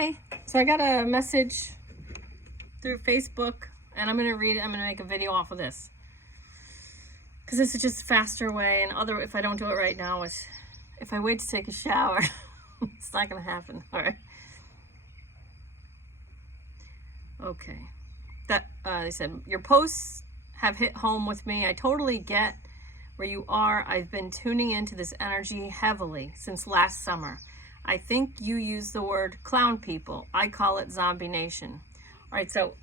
Hi. So I got a message through Facebook, and I'm going to read it. I'm going to make a video off of this, because this is just a faster way. And if I don't do it right now, if I wait to take a shower, it's not going to happen. All right. Okay. They said, your posts have hit home with me. I totally get where you are. I've been tuning into this energy heavily since last summer. I think you used the word clown people. I call it zombie nation. All right, so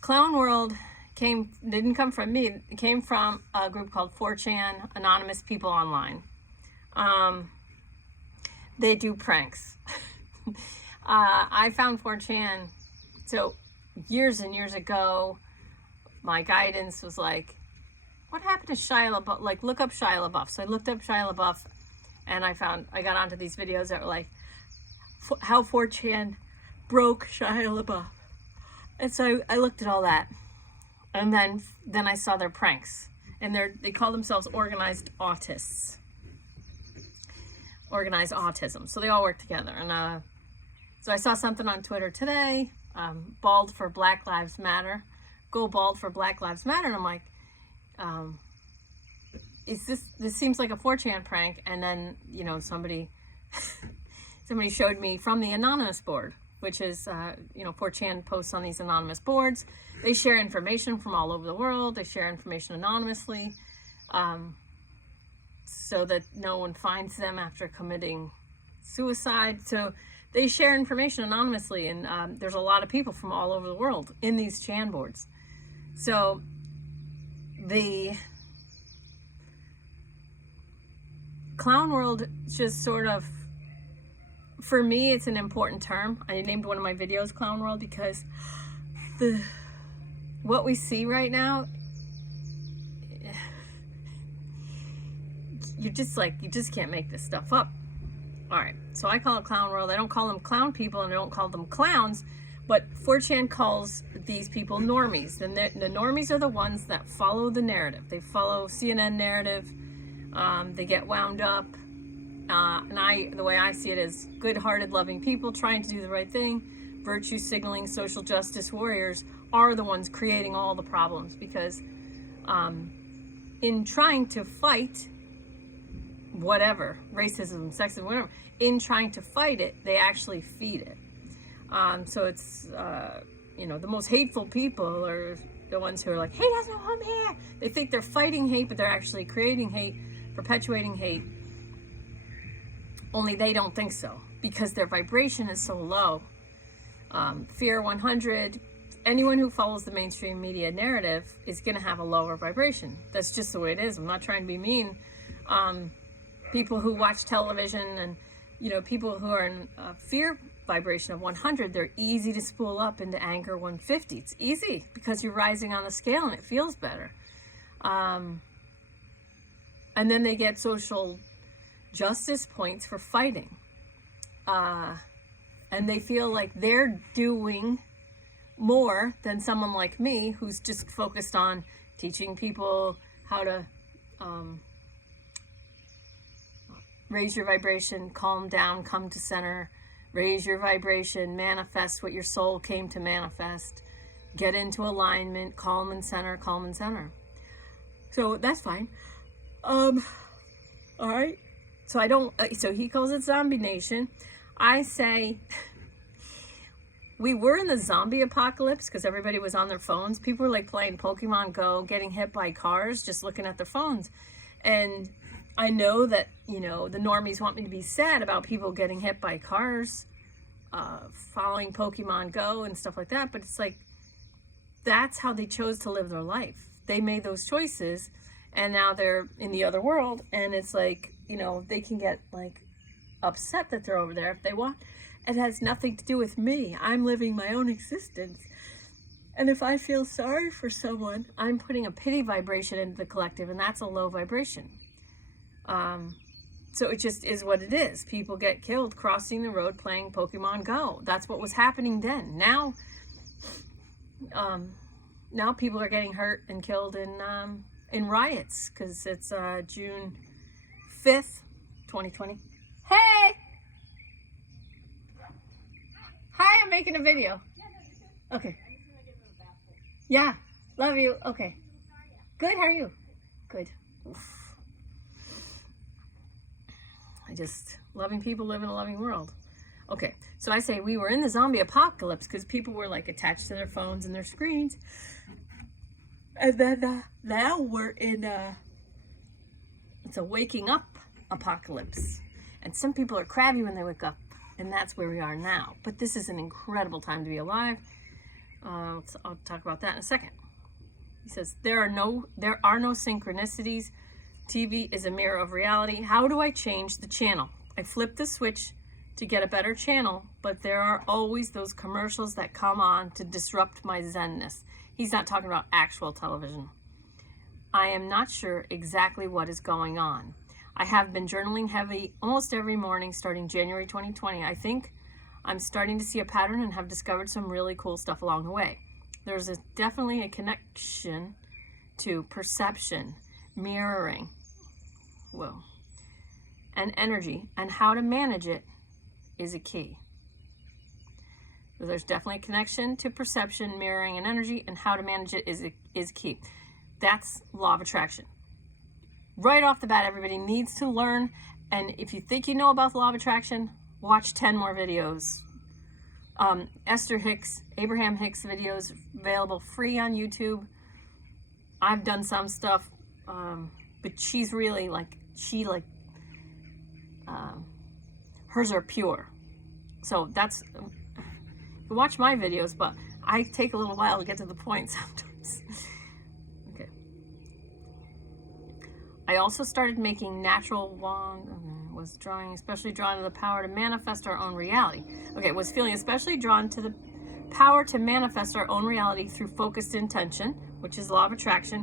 Clown World didn't come from me. It came from a group called 4chan, Anonymous People Online. They do pranks. I found 4chan, so years and years ago, my guidance was like, what happened to Shia LaBeouf? Like, look up Shia LaBeouf. So I looked up Shia LaBeouf, and I got onto these videos that were like, how 4chan broke Shia LaBeouf. And so I looked at all that. And then I saw their pranks. And they call themselves organized autists. Organized autism. So they all work together. And so I saw something on Twitter today, bald for Black Lives Matter. Go bald for Black Lives Matter. And I'm like, this seems like a 4chan prank. And then, somebody showed me from the anonymous board, which is, 4chan posts on these anonymous boards. They share information from all over the world. They share information anonymously, so that no one finds them after committing suicide. So they share information anonymously, and there's a lot of people from all over the world in these Chan boards. So the Clown World just sort of, for me, it's an important term. I named one of my videos Clown World because what we see right now, you just can't make this stuff up. All right, so I call it Clown World. I don't call them clown people, and I don't call them clowns, but 4chan calls these people normies. And the normies are the ones that follow the narrative. They follow CNN narrative. They get wound up. And the way I see it is good-hearted, loving people trying to do the right thing. Virtue signaling social justice warriors are the ones creating all the problems, because in trying to fight whatever, racism, sexism, whatever, in trying to fight it, they actually feed it. So it's, the most hateful people are the ones who are like, hate has no home here. They think they're fighting hate, but they're actually creating hate, perpetuating hate. Only they don't think so, because their vibration is so low. Fear 100, anyone who follows the mainstream media narrative is going to have a lower vibration. That's just the way it is. I'm not trying to be mean. People who watch television and, people who are in fear vibration of 100, they're easy to spool up into anger 150. It's easy because you're rising on the scale and it feels better. And then they get social justice points for fighting. And they feel like they're doing more than someone like me, who's just focused on teaching people how to raise your vibration, calm down, come to center, raise your vibration, manifest what your soul came to manifest, get into alignment, calm and center, calm and center. So that's fine. All right. So he calls it Zombie Nation. I say we were in the zombie apocalypse because everybody was on their phones. People were like playing Pokemon Go, getting hit by cars, just looking at their phones. And I know that, the normies want me to be sad about people getting hit by cars, following Pokemon Go and stuff like that. But it's like, that's how they chose to live their life. They made those choices, and now they're in the other world. And it's like, they can get like upset that they're over there if they want. It has nothing to do with me. I'm living my own existence. And if I feel sorry for someone, I'm putting a pity vibration into the collective, and that's a low vibration. So it just is what it is. People get killed crossing the road playing Pokemon Go. That's what was happening then. Now people are getting hurt and killed in riots, because it's June 5th, 2020. Hey! I'm making a video. Okay. Yeah. Love you. Okay. Good. How are you? Good. Oof. Loving people live in a loving world. Okay. So I say we were in the zombie apocalypse because people were like attached to their phones and their screens. And then now we're in it's a waking up apocalypse. And some people are crabby when they wake up. And that's where we are now. But this is an incredible time to be alive. I'll talk about that in a second. He says, there are no synchronicities. TV is a mirror of reality. How do I change the channel? I flip the switch to get a better channel, but there are always those commercials that come on to disrupt my zenness. He's not talking about actual television. I am not sure exactly what is going on. I have been journaling heavy almost every morning starting January 2020. I think I'm starting to see a pattern and have discovered some really cool stuff along the way. There's definitely a connection to perception, mirroring, and energy, and how to manage it is a key. So there's definitely a connection to perception, mirroring, and energy, and how to manage it is key. That's law of attraction. Right off the bat, everybody needs to learn, and if you think you know about the law of attraction, watch 10 more videos. Esther Hicks, Abraham Hicks videos available free on YouTube. I've done some stuff, but she's really hers are pure. So that's, you watch my videos, but I take a little while to get to the point sometimes. Okay. I also started making natural was drawing, especially drawn to the power to manifest our own reality. Okay, was feeling especially drawn to the power to manifest our own reality through focused intention, which is law of attraction,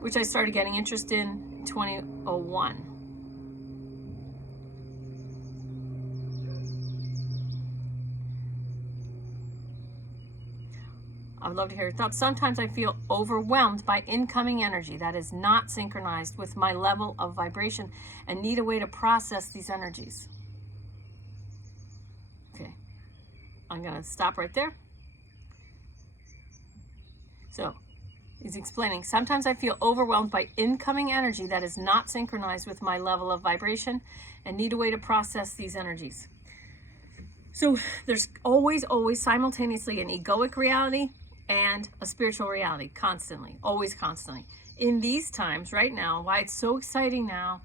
which I started getting interest in 2001. I would love to hear your thoughts. Sometimes I feel overwhelmed by incoming energy that is not synchronized with my level of vibration and need a way to process these energies. Okay, I'm going to stop right there. So, he's explaining, sometimes I feel overwhelmed by incoming energy that is not synchronized with my level of vibration and need a way to process these energies. So, there's always simultaneously an egoic reality and a spiritual reality, constantly, always constantly. In these times, right now, why it's so exciting now,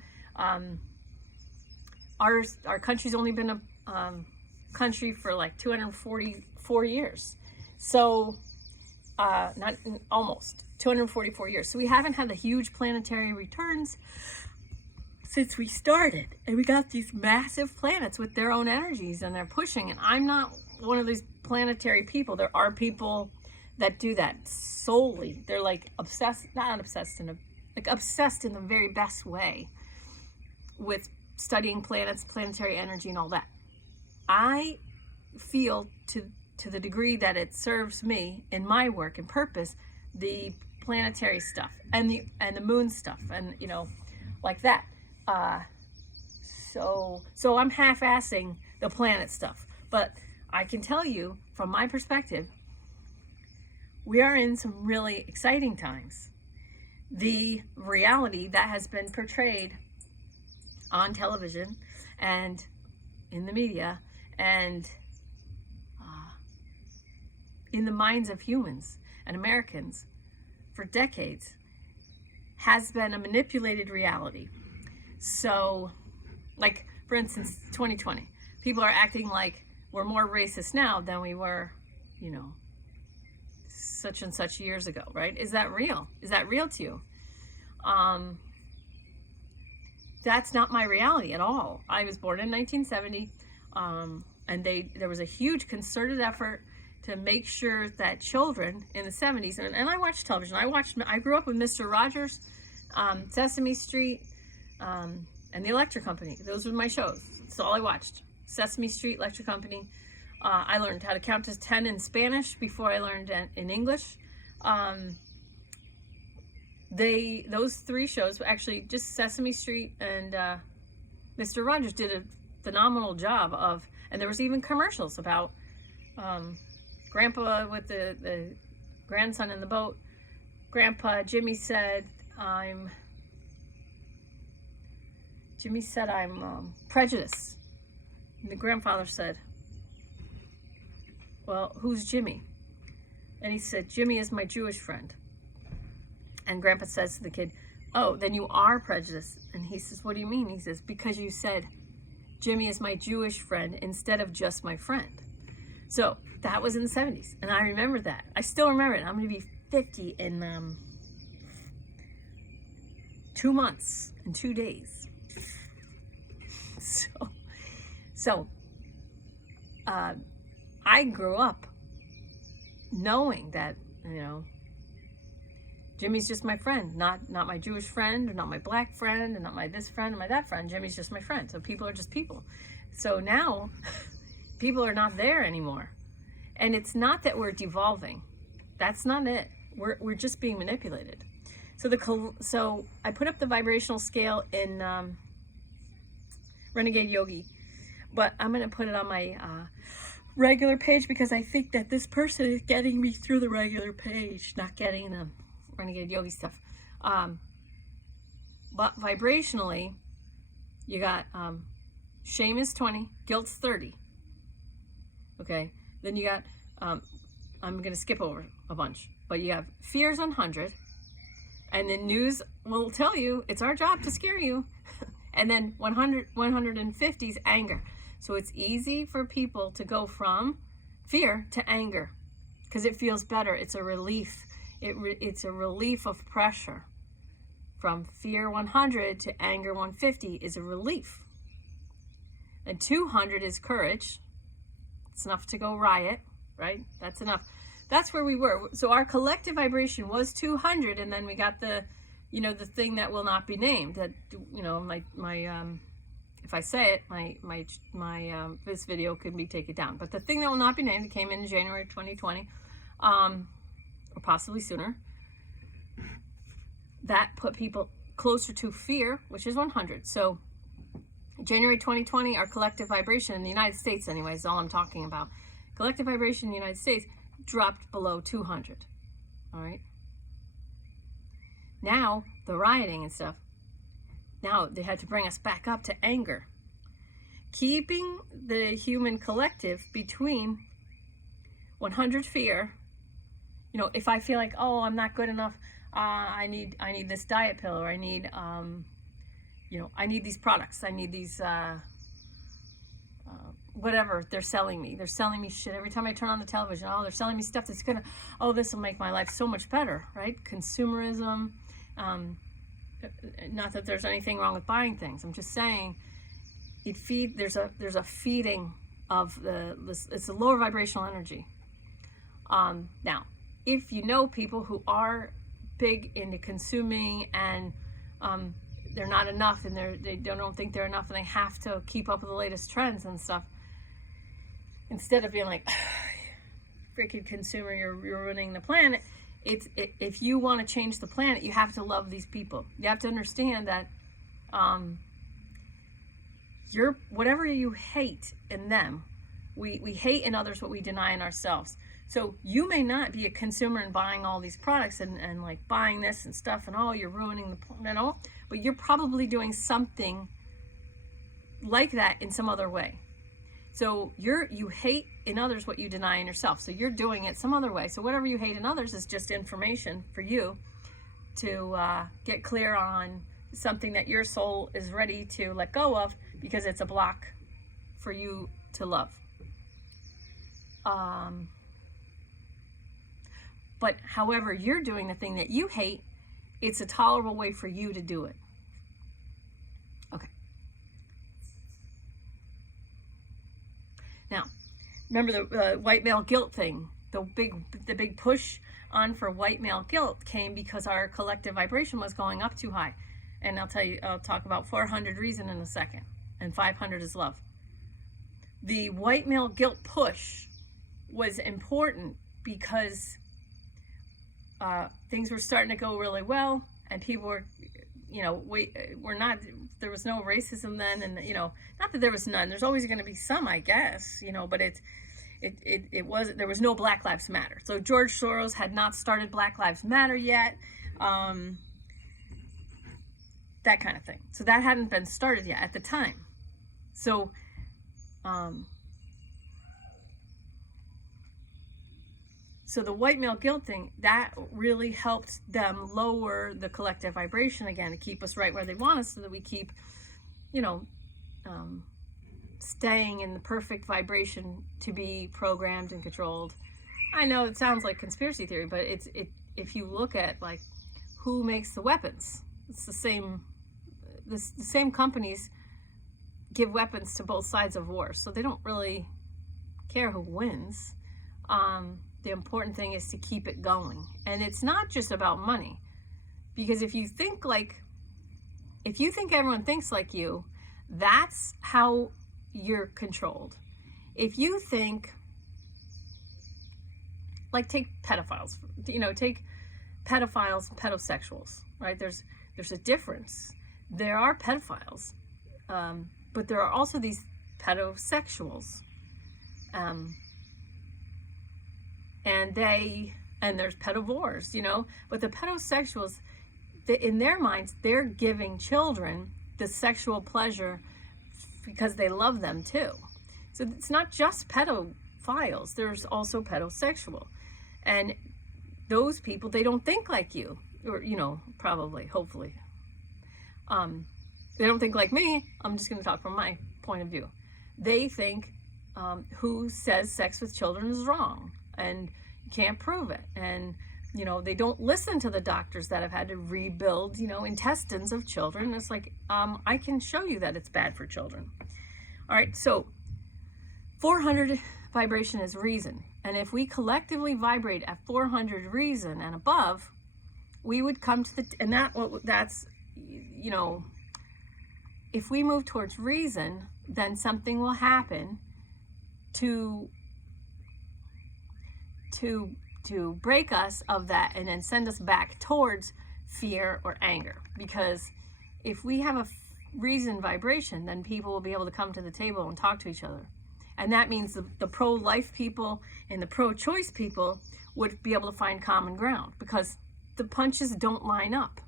our country's only been a country for like 244 years. So, not almost 244 years. So we haven't had the huge planetary returns since we started. And we got these massive planets with their own energies and they're pushing. And I'm not one of these planetary people. There are people that do that solely. They're like obsessed, obsessed in the very best way with studying planets, planetary energy, and all that. I feel to the degree that it serves me in my work and purpose, the planetary stuff and the moon stuff, and like that. So I'm half-assing the planet stuff, but I can tell you from my perspective, we are in some really exciting times. The reality that has been portrayed on television and in the media and in the minds of humans and Americans for decades has been a manipulated reality. So, like, for instance, 2020, people are acting like we're more racist now than we were, such and such years ago, right? Is that real? Is that real to you? That's not my reality at all. I was born in 1970, and there was a huge concerted effort to make sure that children in the 70s, and I watched television. I grew up with Mr. Rogers, Sesame Street, and the Electric Company. Those were my shows. That's all I watched. Sesame Street, Electric Company. I learned how to count to 10 in Spanish before I learned in English. Those three shows, actually just Sesame Street and Mr. Rogers did a phenomenal job of, and there was even commercials about Grandpa with the grandson in the boat. Grandpa, Jimmy said, I'm prejudiced. And the grandfather said, well, who's Jimmy? And he said, Jimmy is my Jewish friend. And Grandpa says to the kid, oh, then you are prejudiced. And he says, what do you mean? He says, because you said Jimmy is my Jewish friend instead of just my friend. So that was in the 70s. And I remember that. I still remember it. I'm going to be 50 in 2 months and 2 days. So I grew up knowing that, Jimmy's just my friend, not my Jewish friend, or not my black friend, and not my this friend, or my that friend. Jimmy's just my friend. So people are just people. So now people are not there anymore. And it's not that we're devolving. That's not it. We're just being manipulated. So I put up the vibrational scale in Renegade Yogi, but I'm going to put it on my regular page because I think that this person is getting me through the regular page, not getting the Renegade Yogi stuff. But vibrationally, you got shame is 20, guilt's 30. Okay, then you got, I'm going to skip over a bunch, but you have fear's 100, and the news will tell you it's our job to scare you. And then 150 is anger. So it's easy for people to go from fear to anger because it feels better. It's a relief. It's a relief of pressure. From fear 100 to anger 150 is a relief. And 200 is courage. It's enough to go riot, right? That's enough. That's where we were. So our collective vibration was 200, and then we got the thing that will not be named. That if I say it, my this video could be taken down. But the thing that will not be named came in January 2020, or possibly sooner. That put people closer to fear, which is 100. So January 2020, our collective vibration in the United States, anyway, is all I'm talking about. Collective vibration in the United States dropped below 200. All right. Now, the rioting and stuff, now they had to bring us back up to anger. Keeping the human collective between 100 fear, if I feel like, oh, I'm not good enough, I need this diet pill, or I need, I need these products, I need these, whatever they're selling me. They're selling me shit every time I turn on the television. Oh, they're selling me stuff that's gonna, oh, this will make my life so much better, right? Consumerism. Not that there's anything wrong with buying things. I'm just saying there's a feeding of it's a lower vibrational energy. Now, if you know people who are big into consuming and they're not enough, and they don't think they're enough, and they have to keep up with the latest trends and stuff, instead of being like, freaking consumer, you're ruining the planet. If you want to change the planet, you have to love these people. You have to understand that whatever you hate in them, we hate in others what we deny in ourselves. So you may not be a consumer and buying all these products and like buying this and stuff, and oh, you're ruining the planet, but you're probably doing something like that in some other way. So you hate in others what you deny in yourself. So you're doing it some other way. So whatever you hate in others is just information for you to get clear on something that your soul is ready to let go of, because it's a block for you to love. But however you're doing the thing that you hate, it's a tolerable way for you to do it. Okay. Now, remember the white male guilt thing? The big push on for white male guilt came because our collective vibration was going up too high. And I'll talk about 400 reason in a second. And 500 is love. The white male guilt push was important because things were starting to go really well, and people were, there was no racism then, and not that there was none. There's always going to be some, I guess, but There was no Black Lives Matter. So George Soros had not started Black Lives Matter yet. That kind of thing. So that hadn't been started yet at the time. So, so the white male guilt thing, that really helped them lower the collective vibration again to keep us right where they want us, so that we keep, staying in the perfect vibration to be programmed and controlled. I know it sounds like conspiracy theory, but if you look at like who makes the weapons, it's the same. The same companies give weapons to both sides of war, so they don't really care who wins. The important thing is to keep it going, and it's not just about money, because if you think everyone thinks like you, that's how you're controlled. If you think, like, take pedophiles, take pedophiles, pedosexuals, right? There's a difference. There are pedophiles, but there are also these pedosexuals, and there's pedivores, but the pedosexuals, in their minds, they're giving children the sexual pleasure because they love them too. So it's not just pedophiles, there's also pedosexual, and those people, they don't think like you, or probably, hopefully. They don't think like me. I'm just going to talk from my point of view. They think who says sex with children is wrong and you can't prove it. And, they don't listen to the doctors that have had to rebuild, intestines of children. It's like, I can show you that it's bad for children. All right, so 400 vibration is reason. And if we collectively vibrate at 400 reason and above, we would come to that's if we move towards reason, then something will happen to break us of that and then send us back towards fear or anger. Because if we have a reason vibration, then people will be able to come to the table and talk to each other. And that means the pro-life people and the pro-choice people would be able to find common ground, because the punches don't line up.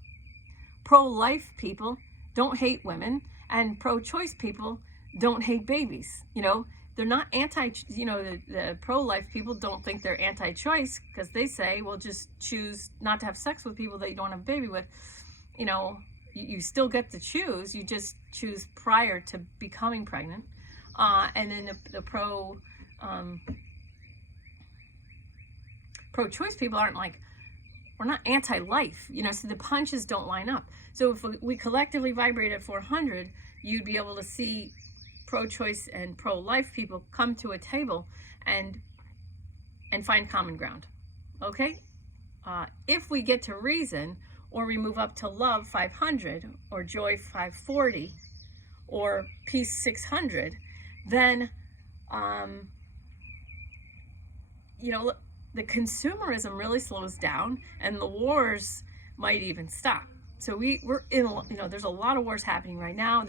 Pro-life people don't hate women, and pro-choice people don't hate babies. They're not the pro-life people don't think they're anti-choice, because they say, well, just choose not to have sex with people that you don't have a baby with. You still get to choose, you just choose prior to becoming pregnant. And then the pro-choice people aren't like, we're not anti-life, so the punches don't line up. So if we collectively vibrate at 400, you'd be able to see pro-choice and pro-life people come to a table and find common ground. Okay? If we get to reason, or we move up to love 500, or joy 540, or peace 600, then the consumerism really slows down, and the wars might even stop. So we're in, there's a lot of wars happening right now.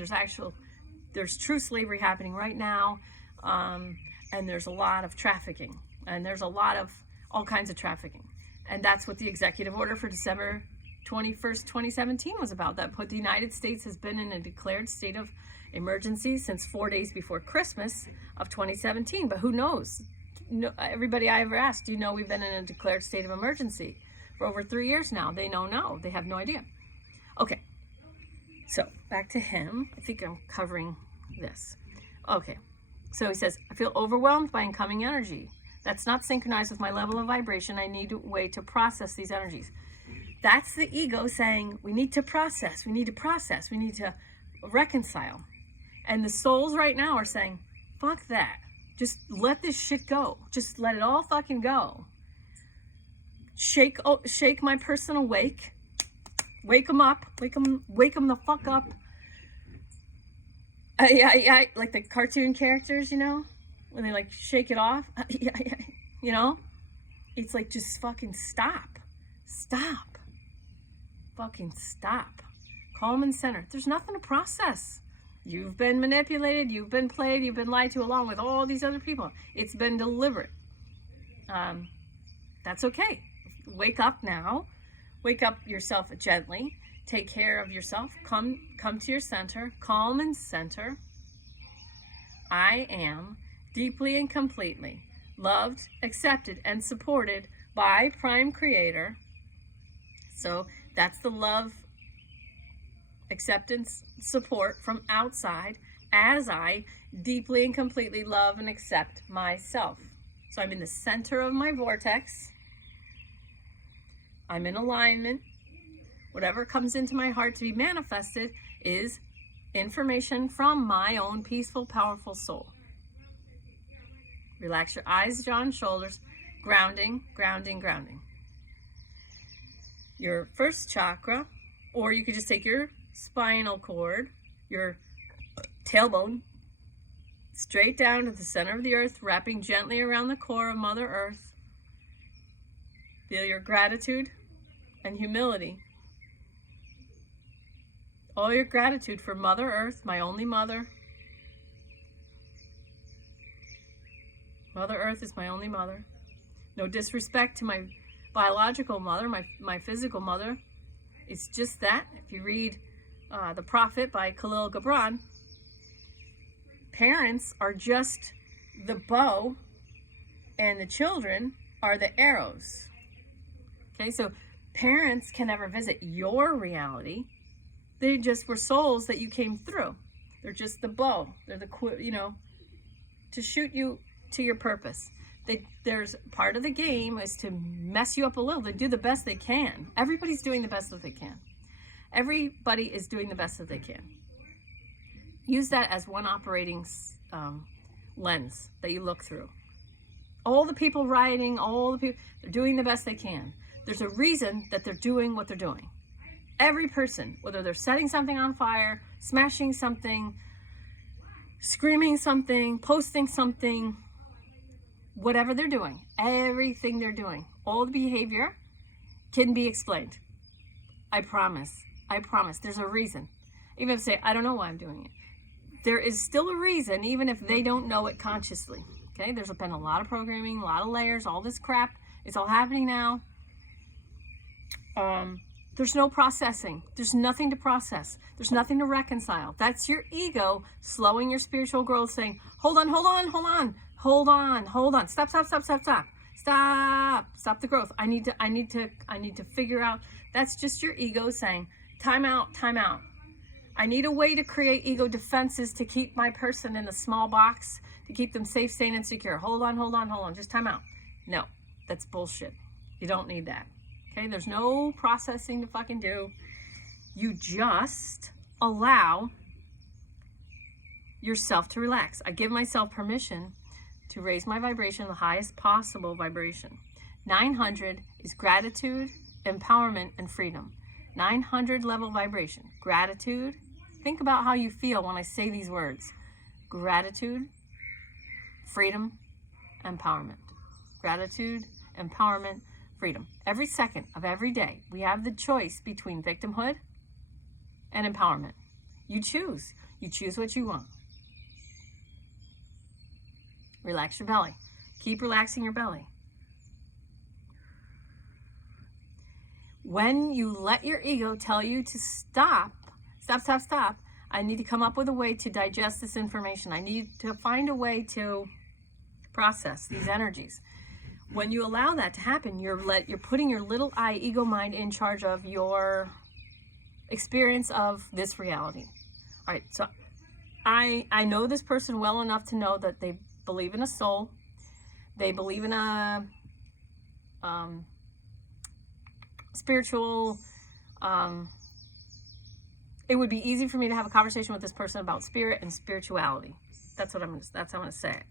There's true slavery happening right now, and there's a lot of trafficking, and there's a lot of all kinds of trafficking. And that's what the executive order for December 21st, 2017 was about. That put the United States has been in a declared state of emergency since 4 days before Christmas of 2017. But who knows? No, everybody I ever asked, we've been in a declared state of emergency for over 3 years now. They know no. They have no idea. Okay. So back to him. I think I'm covering this. Okay. So he says, I feel overwhelmed by incoming energy. That's not synchronized with my level of vibration. I need a way to process these energies. That's the ego saying, we need to process, we need to reconcile. And the souls right now are saying, fuck that. Just let this shit go. Just let it all fucking go. Shake my person awake. Wake them up. Wake them the fuck up. Like the cartoon characters, when they like shake it off. It's like, just fucking stop. Fucking stop. Calm and center. There's nothing to process. You've been manipulated, you've been played, you've been lied to along with all these other people. It's been deliberate. That's okay. Wake up now. Wake up yourself gently. Take care of yourself. Come to your center. Calm and center. I am deeply and completely loved, accepted, and supported by Prime Creator. So that's the love, acceptance, support from outside as I deeply and completely love and accept myself. So I'm in the center of my vortex. I'm in alignment. Whatever comes into my heart to be manifested is information from my own peaceful, powerful soul. Relax your eyes, jaw, and shoulders. Grounding, grounding, grounding. Your first chakra, or you could just take your spinal cord, your tailbone, straight down to the center of the earth, wrapping gently around the core of Mother Earth. Feel your gratitude and humility. All your gratitude for Mother Earth, my only mother. Mother Earth is my only mother. No disrespect to my biological mother, my physical mother. It's just that. If you read The Prophet by Khalil Gibran, parents are just the bow and the children are the arrows. Okay, so parents can never visit your reality. They just were souls that you came through. They're just the bow. They're the, to shoot you to your purpose. There's part of the game is to mess you up a little. They do the best they can. Everybody's doing the best that they can. Everybody is doing the best that they can. Use that as one operating lens that you look through. All the people rioting, they're doing the best they can. There's a reason that they're doing what they're doing. Every person, whether they're setting something on fire, smashing something, screaming something, posting something, whatever they're doing, everything they're doing, all the behavior can be explained. I promise. There's a reason. Even if they say, I don't know why I'm doing it. There is still a reason, even if they don't know it consciously. Okay, there's been a lot of programming, a lot of layers, all this crap. It's all happening now. There's no processing. There's nothing to process. There's nothing to reconcile. That's your ego slowing your spiritual growth, saying, hold on. Stop the growth. I need to figure out. That's just your ego saying, time out. I need a way to create ego defenses to keep my person in the small box, to keep them safe, sane, and secure. Hold on. Just time out. No, that's bullshit. You don't need that. Okay, there's no processing to fucking do. You just allow yourself to relax. I give myself permission to raise my vibration to the highest possible vibration. 900 is gratitude, empowerment, and freedom. 900 level vibration. Gratitude. Think about how you feel when I say these words. Gratitude, freedom, empowerment. Gratitude, empowerment, freedom. Every second of every day, we have the choice between victimhood and empowerment. You choose. You choose what you want. Relax your belly. Keep relaxing your belly. When you let your ego tell you to stop, I need to come up with a way to digest this information. I need to find a way to process these energies. When you allow that to happen, you're putting your little I ego mind in charge of your experience of this reality. All right, so I know this person well enough to know that they believe in a soul. They believe in a spiritual. It would be easy for me to have a conversation with this person about spirit and spirituality. That's how I'm going to say it.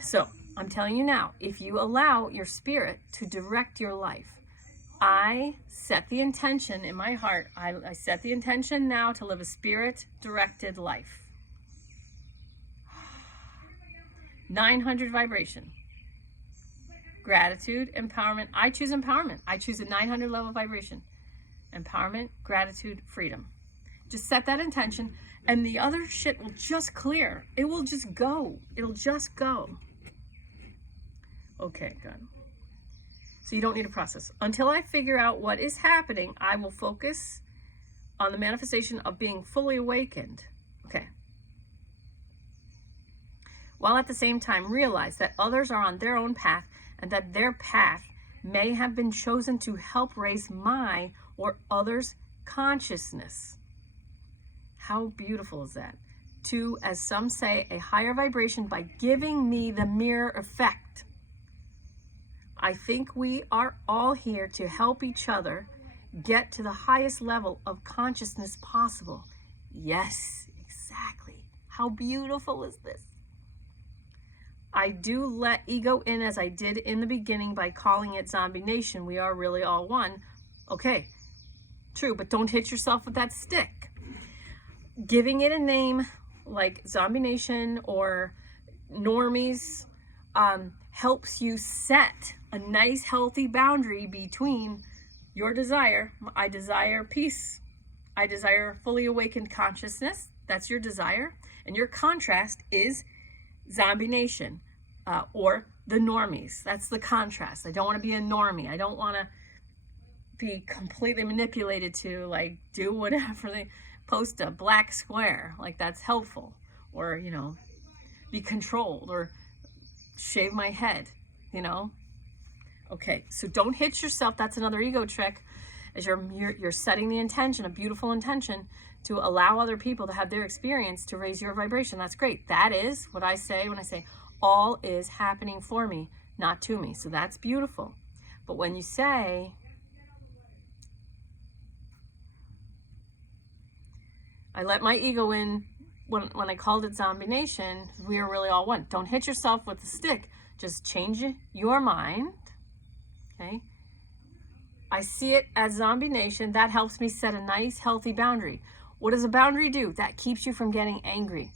So I'm telling you now, if you allow your spirit to direct your life, I set the intention in my heart. I set the intention now to live a spirit-directed life. 900 vibration. Gratitude, empowerment. I choose empowerment. I choose a 900 level vibration. Empowerment, gratitude, freedom. Just set that intention, and the other shit will just clear. It will just go. It'll just go. Okay, good. So you don't need a process. Until I figure out what is happening, I will focus on the manifestation of being fully awakened. Okay. While at the same time realize that others are on their own path and that their path may have been chosen to help raise my or others' consciousness. How beautiful is that? To, as some say, a higher vibration by giving me the mirror effect. I think we are all here to help each other get to the highest level of consciousness possible. Yes, exactly. How beautiful is this? I do let ego in as I did in the beginning by calling it Zombie Nation. We are really all one. Okay, true, but don't hit yourself with that stick. Giving it a name like Zombie Nation or Normies helps you set a nice healthy boundary between your desire. I desire peace. I desire fully awakened consciousness. That's your desire. And your contrast is Zombie Nation or the Normies. That's the contrast. I don't want to be a normie. I don't want to be completely manipulated to like do whatever they post a black square. Like that's helpful. Or, you know, be controlled or shave my head, you know. Okay, so don't hit yourself. That's another ego trick, as you're setting the intention, a beautiful intention, to allow other people to have their experience to raise your vibration. That's great. That is what I say when I say all is happening for me, not to me. So that's beautiful. But when you say, I let my ego in when I called it Zombie Nation, we are really all one. Don't hit yourself with the stick. Just change your mind. Okay. I see it as Zombie Nation. That helps me set a nice, healthy boundary. What does a boundary do? That keeps you from getting angry.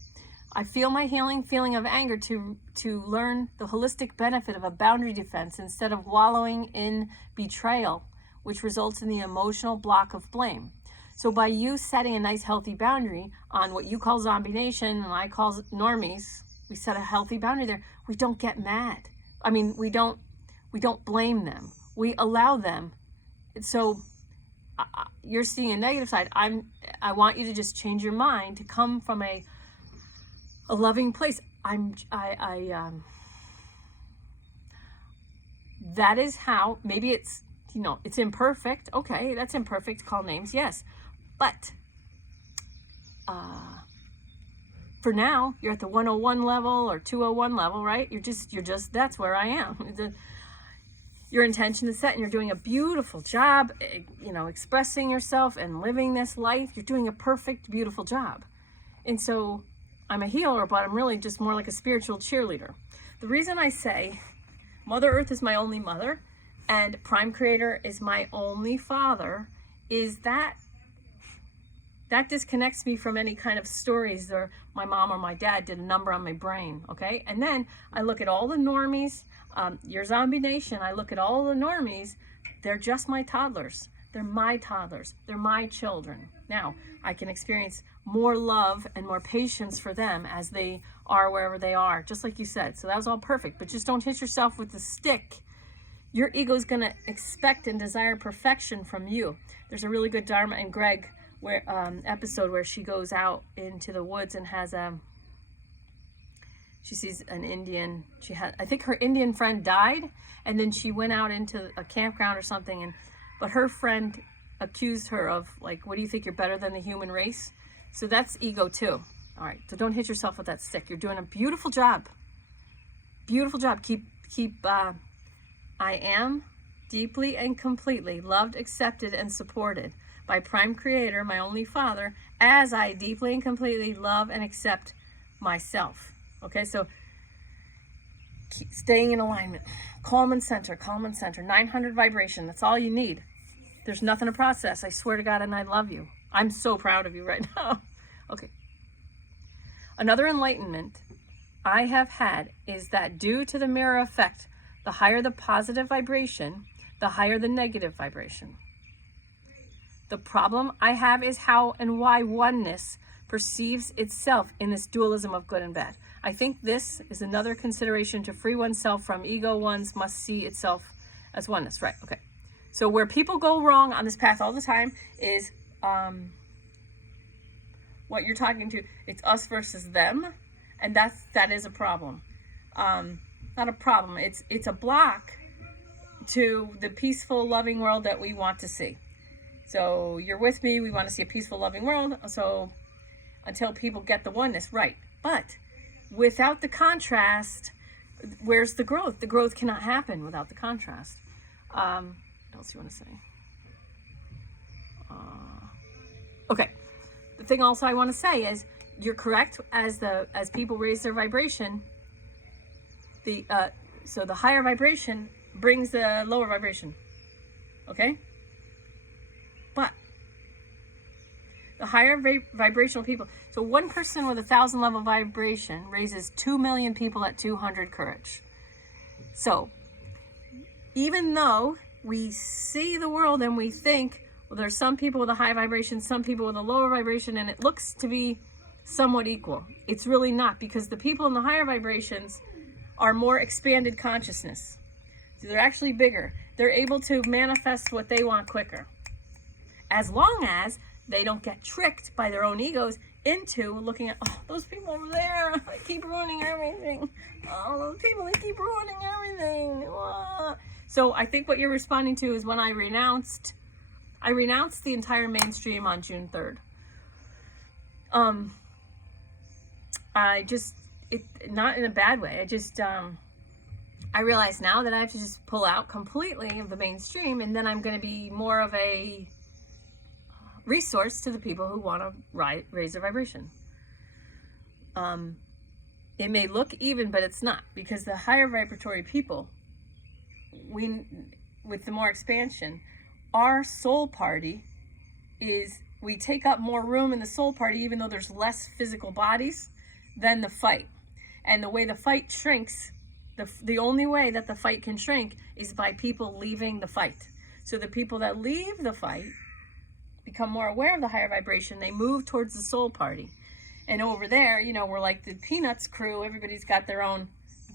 I feel my healing feeling of anger to learn the holistic benefit of a boundary defense instead of wallowing in betrayal, which results in the emotional block of blame. So by you setting a nice, healthy boundary on what you call Zombie Nation and I call Normies, we set a healthy boundary there. We don't get mad. I mean, we don't blame them. We allow them. So you're seeing a negative side. I want you to just change your mind to come from a loving place. That is how, maybe it's, you know, it's imperfect. Okay, that's imperfect. Call names, yes. But for now, you're at the 101 level or 201 level, right? You're just, that's where I am. Your intention is set and you're doing a beautiful job, you know, expressing yourself and living this life. You're doing a perfect, beautiful job. And so I'm a healer, but I'm really just more like a spiritual cheerleader. The reason I say Mother Earth is my only mother and Prime Creator is my only father is that disconnects me from any kind of stories or my mom or my dad did a number on my brain, okay? And then I look at all the normies, your Zombie Nation, I look at all the normies, they're just my toddlers. They're my toddlers. They're my children. Now, I can experience more love and more patience for them as they are wherever they are, just like you said. So that was all perfect, but just don't hit yourself with the stick. Your ego is going to expect and desire perfection from you. There's a really good Dharma and Greg episode where she goes out into the woods and has she sees an Indian. I think her Indian friend died, and then she went out into a campground or something, but her friend accused her of like, what do you think, you're better than the human race? So that's ego too. All right, so don't hit yourself with that stick. You're doing a beautiful job. Beautiful job. Keep I am deeply and completely loved, accepted, and supported by Prime Creator, my only father, as I deeply and completely love and accept myself. Okay, so keep staying in alignment. Calm and center, 900 vibration. That's all you need. There's nothing to process. I swear to God, and I love you. I'm so proud of you right now. Okay. Another enlightenment I have had is that due to the mirror effect, the higher the positive vibration, the higher the negative vibration. The problem I have is how and why oneness perceives itself in this dualism of good and bad. I think this is another consideration to free oneself from ego. One's must see itself as oneness. Right, okay. So where people go wrong on this path all the time is what you're talking to. It's us versus them, and that is a problem. Not a problem. It's a block to the peaceful, loving world that we want to see. So you're with me. We want to see a peaceful, loving world. So until people get the oneness right, but without the contrast, where's the growth? The growth cannot happen without the contrast. What else you want to say? Okay. The thing also I want to say is you're correct. As people raise their vibration, so the higher vibration brings the lower vibration. Okay. But the higher vibrational people. So one person with 1,000 level vibration raises 2 million people at 200 courage. So even though we see the world and we think, well, there's some people with a high vibration, some people with a lower vibration, and it looks to be somewhat equal. It's really not, because the people in the higher vibrations are more expanded consciousness. So they're actually bigger. They're able to manifest what they want quicker, as long as they don't get tricked by their own egos into looking at, oh, those people over there, they keep ruining everything. Oh, those people, they keep ruining everything. So I think what you're responding to is when I renounced the entire mainstream on June 3rd. Not in a bad way. I realize now that I have to just pull out completely of the mainstream, and then I'm going to be more of a resource to the people who want to raise their vibration. It may look even, but it's not, because the higher vibratory people, with the more expansion, our soul party we take up more room in the soul party, even though there's less physical bodies than the fight. And the way the fight shrinks, the only way that the fight can shrink is by people leaving the fight. So the people that leave the fight become more aware of the higher vibration. They move towards the soul party. And over there, we're like the Peanuts crew. Everybody's got their own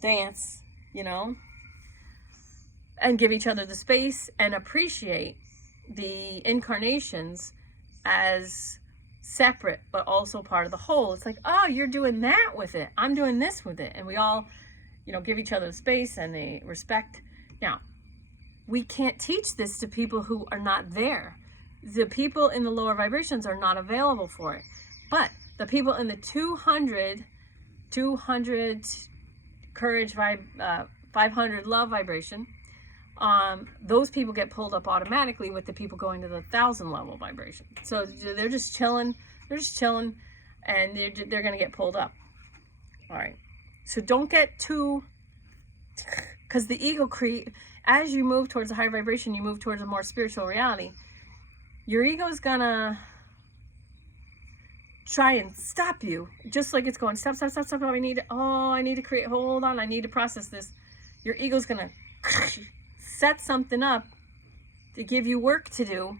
dance, and give each other the space and appreciate the incarnations as separate, but also part of the whole. It's like, oh, you're doing that with it, I'm doing this with it. And we all, give each other the space and the respect. Now, we can't teach this to people who are not there. The people in the lower vibrations are not available for it. But the people in the 200 courage 500 love vibration, those people get pulled up automatically with the people going to the 1,000 level vibration. So they're just chilling, and they're going to get pulled up. All right. So don't get too, because the ego as you move towards a higher vibration, you move towards a more spiritual reality. Your ego's gonna try and stop you, just like it's going, stop. I need to create, hold on, I need to process this. Your ego's gonna set something up to give you work to do,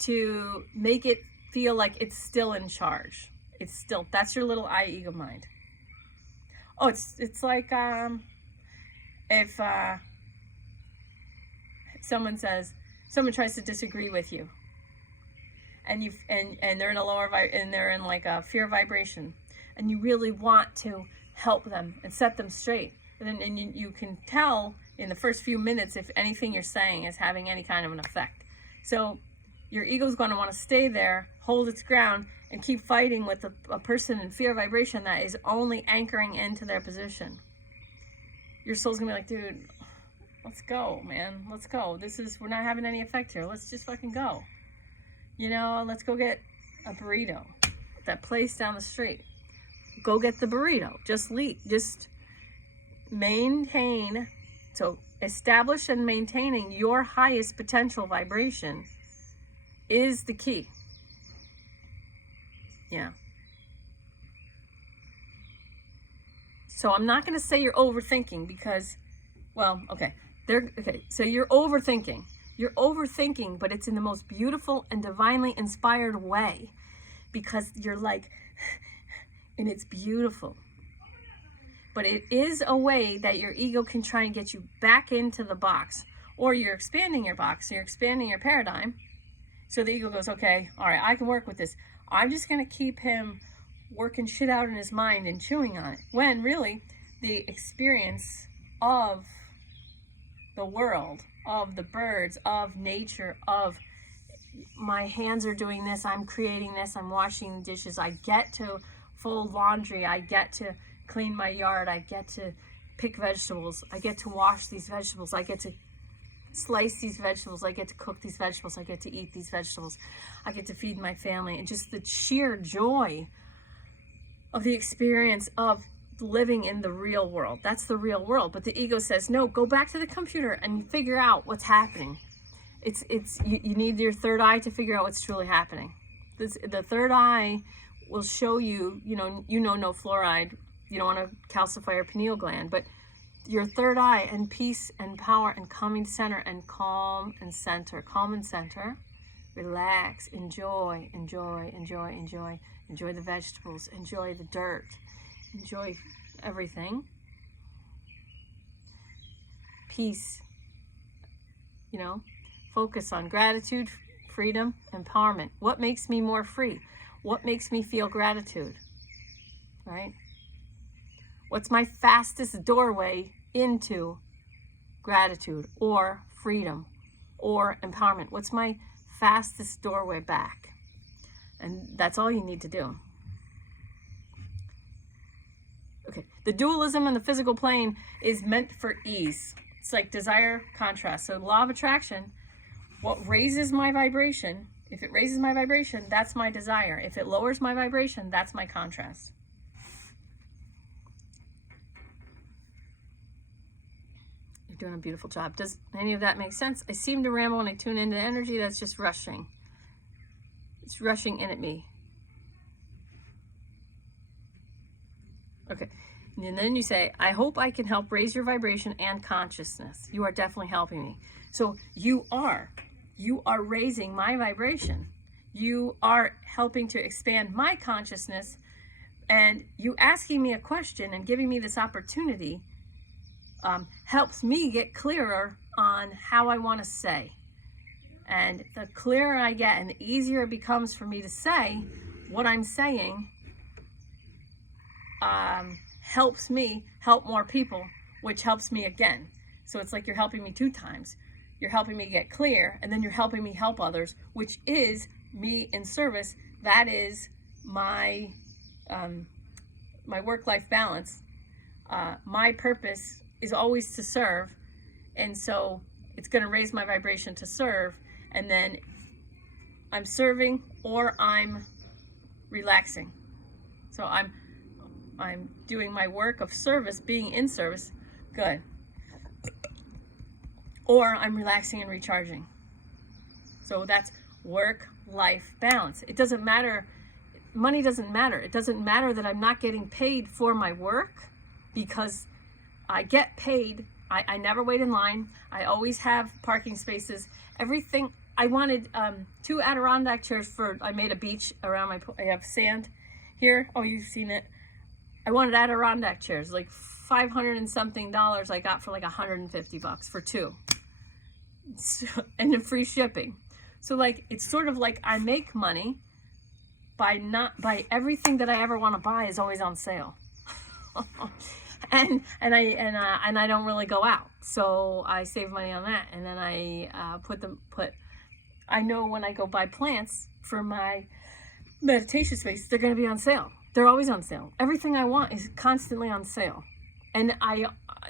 to make it feel like it's still in charge. That's your little I ego mind. Oh, it's like if someone tries to disagree with you, and they're in a lower and they're in like a fear vibration, and you really want to help them and set them straight, and you can tell in the first few minutes if anything you're saying is having any kind of an effect. So your ego's going to want to stay there, hold its ground, and keep fighting with a person in fear vibration that is only anchoring into their position. Your soul's gonna be like, dude, let's go, man. Let's go. We're not having any effect here. Let's just fucking go. Let's go get a burrito at that place down the street. Go get the burrito. Just maintain. So establish and maintaining your highest potential vibration is the key. Yeah. So I'm not going to say you're overthinking because, well, okay. Okay, so you're overthinking. You're overthinking, but it's in the most beautiful and divinely inspired way, because you're like, and it's beautiful. But it is a way that your ego can try and get you back into the box, or you're expanding your box, you're expanding your paradigm. So the ego goes, okay, all right, I can work with this. I'm just going to keep him working shit out in his mind and chewing on it. When really the experience of the world, of the birds, of nature, of my hands are doing this, I'm creating this, I'm washing the dishes, I get to fold laundry, I get to clean my yard, I get to pick vegetables, I get to wash these vegetables, I get to slice these vegetables, I get to cook these vegetables, I get to eat these vegetables, I get to feed my family, and just the sheer joy of the experience of living in the real world. That's the real world. But the ego says, no, go back to the computer and figure out what's happening. You need your third eye to figure out what's truly happening. The third eye will show you, no fluoride, you don't want to calcify your pineal gland, but your third eye and peace and power and calming center and calm and center, relax, enjoy the vegetables, enjoy the dirt, enjoy everything. Peace, focus on gratitude, freedom, empowerment. What makes me more free? What makes me feel gratitude, right? What's my fastest doorway into gratitude or freedom or empowerment? What's my fastest doorway back? And that's all you need to do. Okay, the dualism in the physical plane is meant for ease. It's like desire, contrast. So law of attraction, what raises my vibration, if it raises my vibration, that's my desire. If it lowers my vibration, that's my contrast. You're doing a beautiful job. Does any of that make sense? I seem to ramble when I tune into energy. That's just rushing. It's rushing in at me. Okay. And then you say, I hope I can help raise your vibration and consciousness. You are definitely helping me. So you are raising my vibration. You are helping to expand my consciousness, and you asking me a question and giving me this opportunity helps me get clearer on how I want to say. And the clearer I get and the easier it becomes for me to say what I'm saying, helps me help more people, which helps me again. So it's like you're helping me 2 times. You're helping me get clear, and then you're helping me help others, which is me in service. That is my my work-life balance. My purpose is always to serve, and so it's going to raise my vibration to serve, and then I'm serving or I'm relaxing. So I'm doing my work of service, being in service, good. Or I'm relaxing and recharging. So that's work-life balance. It doesn't matter, money doesn't matter. It doesn't matter that I'm not getting paid for my work, because I get paid. I never wait in line. I always have parking spaces. Everything. I wanted 2 Adirondack chairs I made a beach around I have sand here. Oh, you've seen it. I wanted Adirondack chairs, like $500 and something I got for like $150 for 2. So, and free shipping. So like, it's sort of like I make money by everything that I ever want to buy is always on sale. and I don't really go out, so I save money on that, and then I I know when I go buy plants for my meditation space, they're going to be on sale. They're always on sale. Everything I want is constantly on sale, and I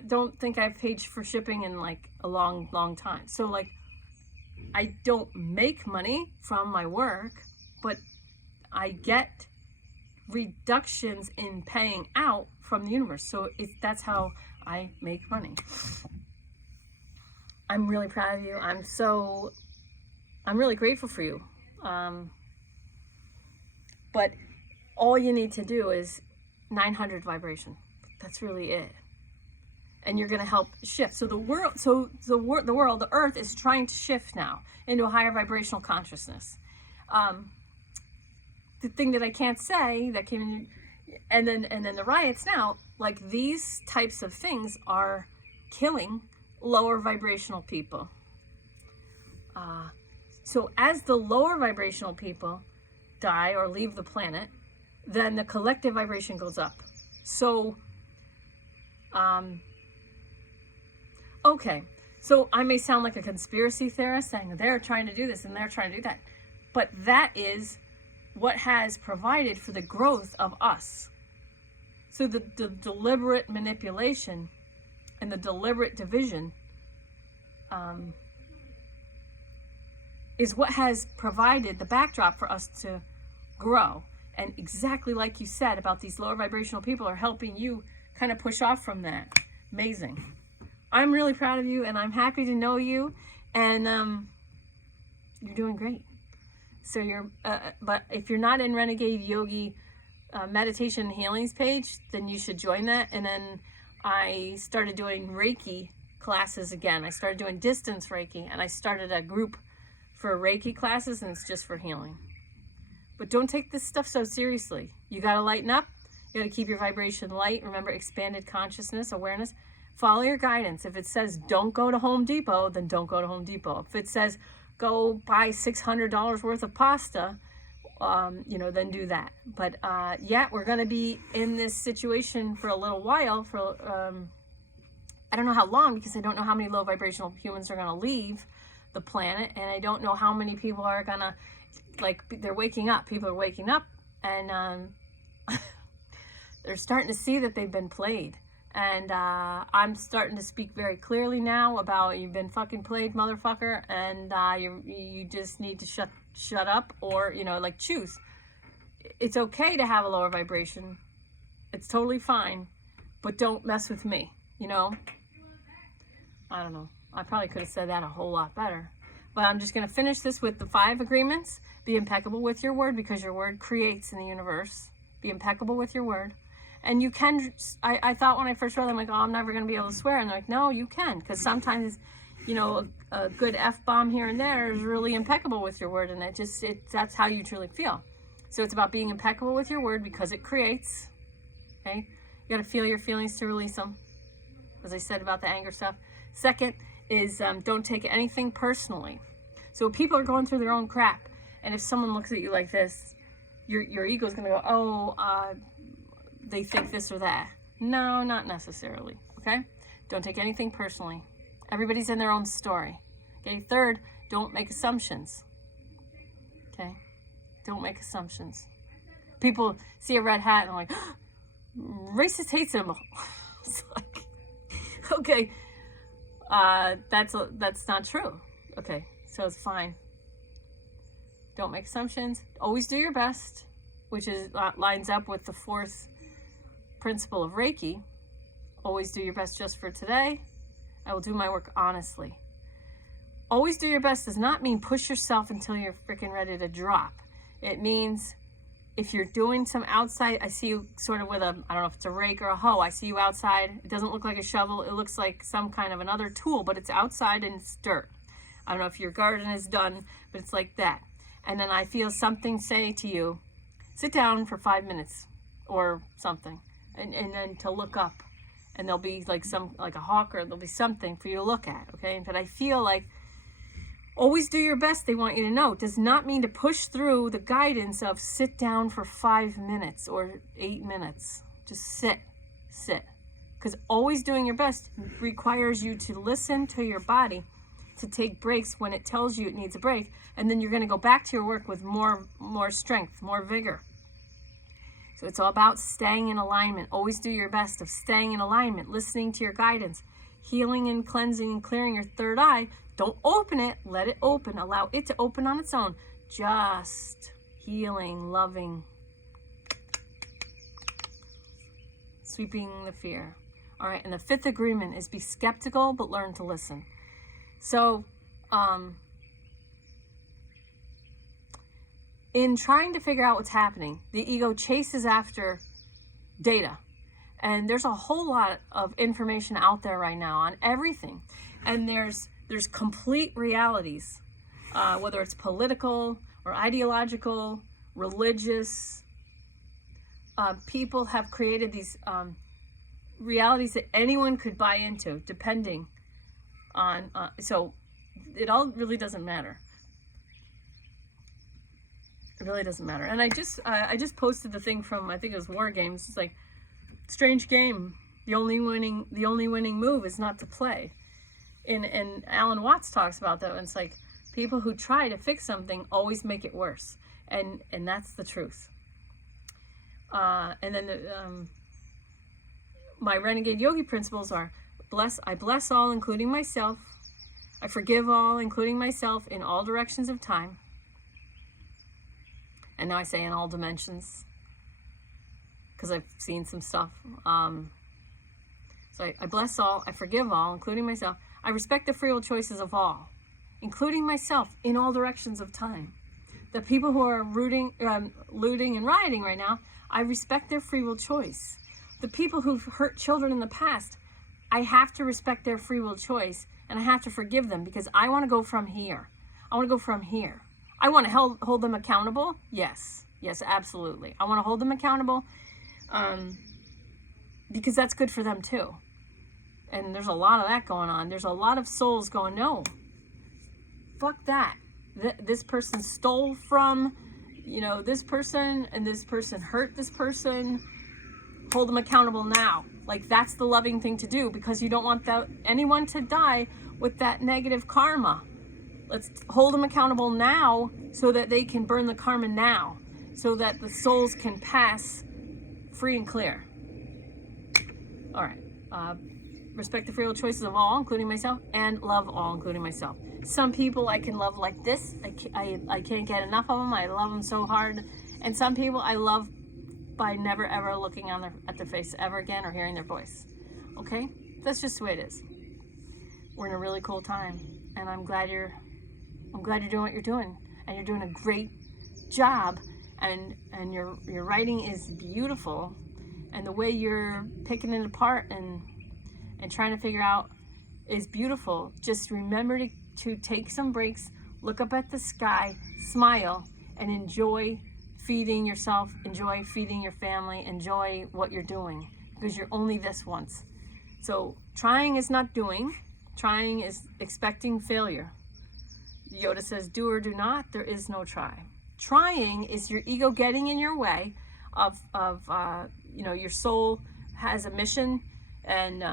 don't think I've paid for shipping in like a long time. So like, I don't make money from my work, but I get reductions in paying out from the universe. So that's how I make money. I'm really proud of you. I'm really grateful for you. But all you need to do is 900 vibration. That's really it. and you're going to help shift. So the world, the earth is trying to shift now into a higher vibrational consciousness. The thing that I can't say that came in, and then the riots now, like these types of things are killing lower vibrational people. So as the lower vibrational people die or leave the planet, then the collective vibration goes up. So, okay, so I may sound like a conspiracy theorist saying they're trying to do this and they're trying to do that, but that is what has provided for the growth of us. So the deliberate manipulation and the deliberate division is what has provided the backdrop for us to grow. And exactly like you said about these lower vibrational people are helping you kind of push off from that. Amazing. I'm really proud of you, and I'm happy to know you, and you're doing great. So you're, but if you're not in Renegade Yogi meditation and healings page, then you should join that. And then I started doing Reiki classes again. I started doing distance Reiki, and I started a group for Reiki classes, and it's just for healing. But don't take this stuff so seriously. You got to lighten up. You got to keep your vibration light. Remember, expanded consciousness, awareness. Follow your guidance. If it says don't go to Home Depot, then don't go to Home Depot. If it says go buy $600 worth of pasta, then do that. But yeah, we're going to be in this situation for a little while. For I don't know how long, because I don't know how many low vibrational humans are going to leave the planet, and I don't know how many people are going to, like, they're waking up. People are waking up, and they're starting to see that they've been played. And I'm starting to speak very clearly now about you've been fucking played, motherfucker, and you just need to shut up, or choose. It's okay to have a lower vibration. It's totally fine, but don't mess with me. I don't know. I probably could have said that a whole lot better. But I'm just going to finish this with the 5 agreements. Be impeccable with your word, because your word creates in the universe. Be impeccable with your word. And you can, I thought when I first read them, like, oh, I'm never going to be able to swear. And they're like, no, you can. Because sometimes, a good F-bomb here and there is really impeccable with your word. And that's how you truly feel. So it's about being impeccable with your word, because it creates. Okay? You got to feel your feelings to release them. As I said about the anger stuff. Second is don't take anything personally. So people are going through their own crap. And if someone looks at you like this, your ego is going to go, oh, they think this or that. No, not necessarily. Okay? Don't take anything personally. Everybody's in their own story. Okay? Third, don't make assumptions. Okay? Don't make assumptions. People see a red hat and they're like, racist hate symbol. It's like, okay, that's not true. Okay, so it's fine. Don't make assumptions. Always do your best, which lines up with the 4th principle of Reiki. Always do your best just for today. I will do my work honestly. Always do your best does not mean push yourself until you're freaking ready to drop. It means if you're doing some outside, I see you sort of with I don't know if it's a rake or a hoe. I see you outside. It doesn't look like a shovel. It looks like some kind of another tool, but it's outside and it's dirt. I don't know if your garden is done, but it's like that. And then I feel something say to you, sit down for 5 minutes or something. And then to look up, and there'll be like a hawk, or there'll be something for you to look at. Okay. But I feel like always do your best, they want you to know, does not mean to push through the guidance of sit down for 5 minutes or 8 minutes. Just sit. Because always doing your best requires you to listen to your body, to take breaks when it tells you it needs a break, and then you're going to go back to your work with more strength, more vigor. So it's all about staying in alignment. Always do your best of staying in alignment, listening to your guidance, healing and cleansing and clearing your third eye. Don't open it. Let it open. Allow it to open on its own. Just healing, loving, sweeping the fear. All right. And the 5th agreement is be skeptical, but learn to listen. So, in trying to figure out what's happening, the ego chases after data. And there's a whole lot of information out there right now on everything. And there's complete realities, whether it's political or ideological, religious. People have created these realities that anyone could buy into, depending on, so it all really doesn't matter. It really doesn't matter. And I just posted the thing from, I think it was War Games. It's like, strange game. The only winning move is not to play. And Alan Watts talks about that. And it's like, people who try to fix something always make it worse. And that's the truth. And then my Renegade Yogi principles are, I bless all, including myself. I forgive all, including myself, in all directions of time. And now I say in all dimensions, because I've seen some stuff. So I bless all, I forgive all, including myself. I respect the free will choices of all, including myself, in all directions of time. The people who are looting and rioting right now, I respect their free will choice. The people who've hurt children in the past, I have to respect their free will choice, and I have to forgive them, because I want to go from here. I want to go from here. I want to hold them accountable. Yes, absolutely. I want to hold them accountable, because that's good for them too. And there's a lot of that going on. There's a lot of souls going, no, fuck that. This person stole from, this person, and this person hurt this person. Hold them accountable now. Like, that's the loving thing to do, because you don't want anyone to die with that negative karma. Let's hold them accountable now, so that they can burn the karma now, so that the souls can pass free and clear. All right. Respect the free will choices of all, including myself, and love all, including myself. Some people I can love like this. I can't get enough of them. I love them so hard. And some people I love by never ever looking at their face ever again, or hearing their voice. Okay? That's just the way it is. We're in a really cool time, and I'm glad you're doing what you're doing, and you're doing a great job, and your writing is beautiful, and the way you're picking it apart and trying to figure out is beautiful. Just remember to take some breaks, look up at the sky, smile, and enjoy feeding yourself, enjoy feeding your family, enjoy what you're doing, because you're only this once. So trying is not doing. Trying is expecting failure. Yoda says, do or do not, there is no try. Trying is your ego getting in your way of your soul has a mission, and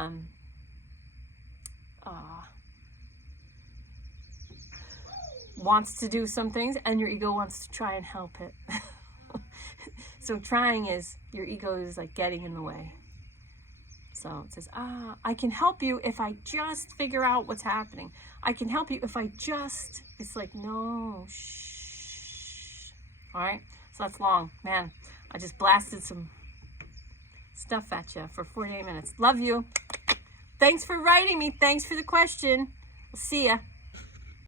wants to do some things, and your ego wants to try and help it. So trying is, your ego is like getting in the way. So it says, I can help you if I just figure out what's happening. I can help you if I just, it's like, no, shh. All right, so that's long. Man, I just blasted some stuff at you for 48 minutes. Love you. Thanks for writing me. Thanks for the question. We'll see ya.